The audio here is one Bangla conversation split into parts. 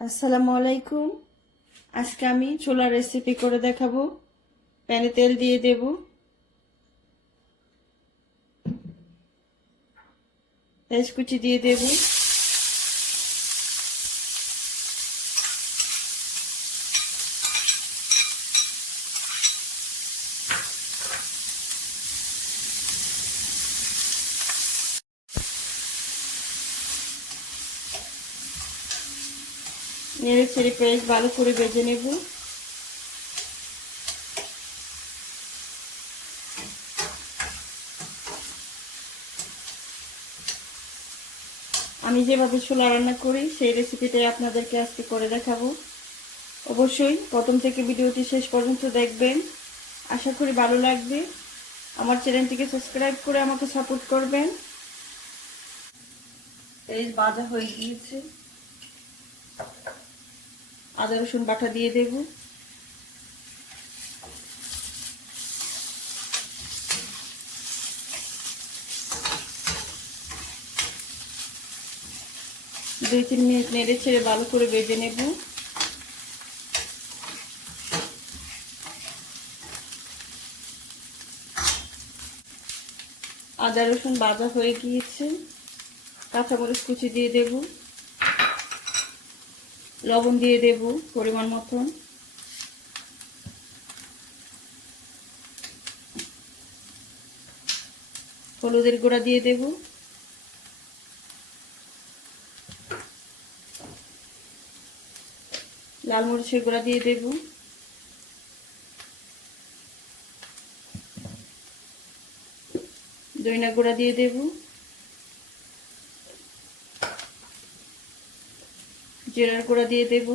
আসসালামু আলাইকুম। আজকে আমি ছোলার রেসিপি করে দেখাবো। প্যানে তেল দিয়ে দেব। তেজকুচি দিয়ে দেব। নেড়ে ছেড়ে পেঁয়াজ ভালো করে ভেজে নেব। আমি যেভাবে ছোলা রান্না করি, সেই রেসিপিটাই আপনাদেরকে আজকে করে দেখাবো। অবশ্যই প্রথম থেকে ভিডিওটি শেষ পর্যন্ত দেখবেন। আশা করি ভালো লাগবে। আমার চ্যানেলটিকে সাবস্ক্রাইব করে আমাকে সাপোর্ট করবেন। এই বাজা হয়ে গিয়েছে। আদা, রসুন বাটা দিয়ে দেব। দুই, তিন মিনিট নেড়ে ছেড়ে ভালো করে বেজে নেব। আদা, রসুন বাজা হয়ে গিয়েছে। কাঁচামরিচ কুচি দিয়ে দেব। লবণ দিয়ে দেব পরিমাণ মতন। হলুদের গুঁড়া দিয়ে দেব। লাল মরিচের গুঁড়া দিয়ে দেব। দইনা গুঁড়া দিয়ে দেব। জিরার গুঁড়া দিয়ে দেব।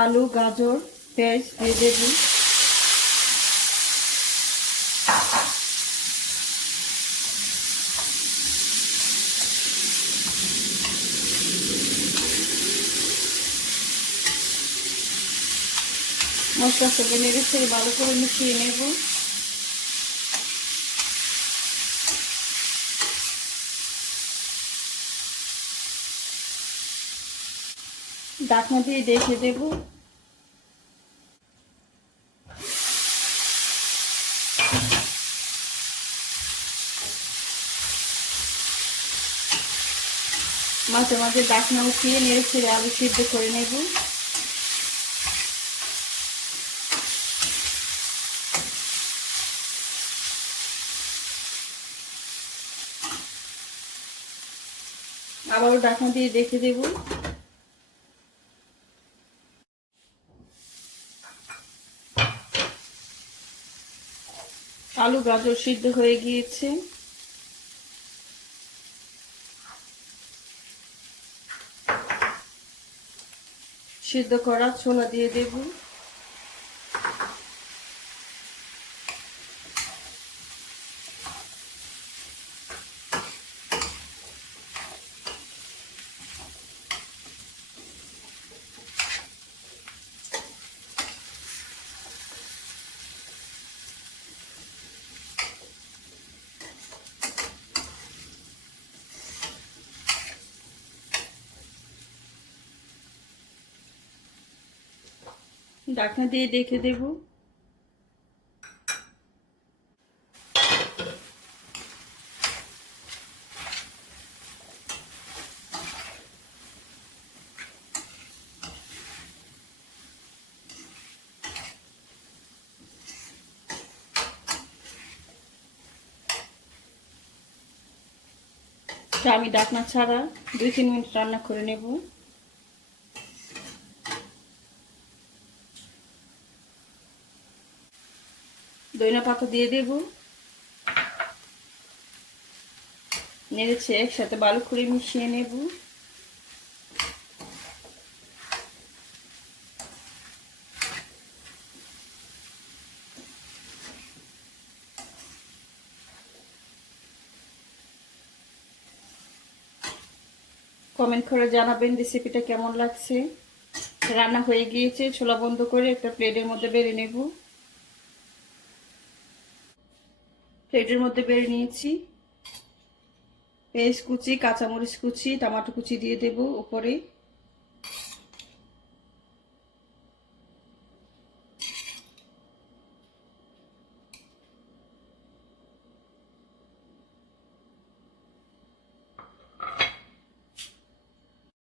আলু গাজর পেঁয়াজ দিয়ে দেব। মশলার সঙ্গে নেড়ে ছেড়ে ভালো করে মিশিয়ে নেব। ডাকনা দিয়ে দেখে দেব। মাঝে মাঝে ডাকনা উঠিয়ে নেড়ে ছেড়ে আলু সিদ্ধ করে নেব। আবারও ডাকনা দিয়ে দেখে দেবো। আলু গাজর সিদ্ধ হয়ে গিয়েছে। সিদ্ধ করা চুনা দিয়ে দেব। ডাকনা দিয়ে দেখে দেব। আমি ডাকনা ছাড়া দুই তিন মিনিট রান্না করে নেব। দইনা পাতা দিয়ে দেব। নেড়েছে একসাথে বালু খুঁড়ে মিশিয়ে নেব। কমেন্ট করে জানাবেন রেসিপিটা কেমন লাগছে। রান্না হয়ে গিয়েছে, ছোলা বন্ধ করে একটা প্লেটের মধ্যে বেড়ে নেব। প্লেটের মধ্যে বেড়ে নিয়েছি। পেঁয়াজ কুচি কাঁচামরিচ কুচি টমাটো কুচি দিয়ে দেব উপরে।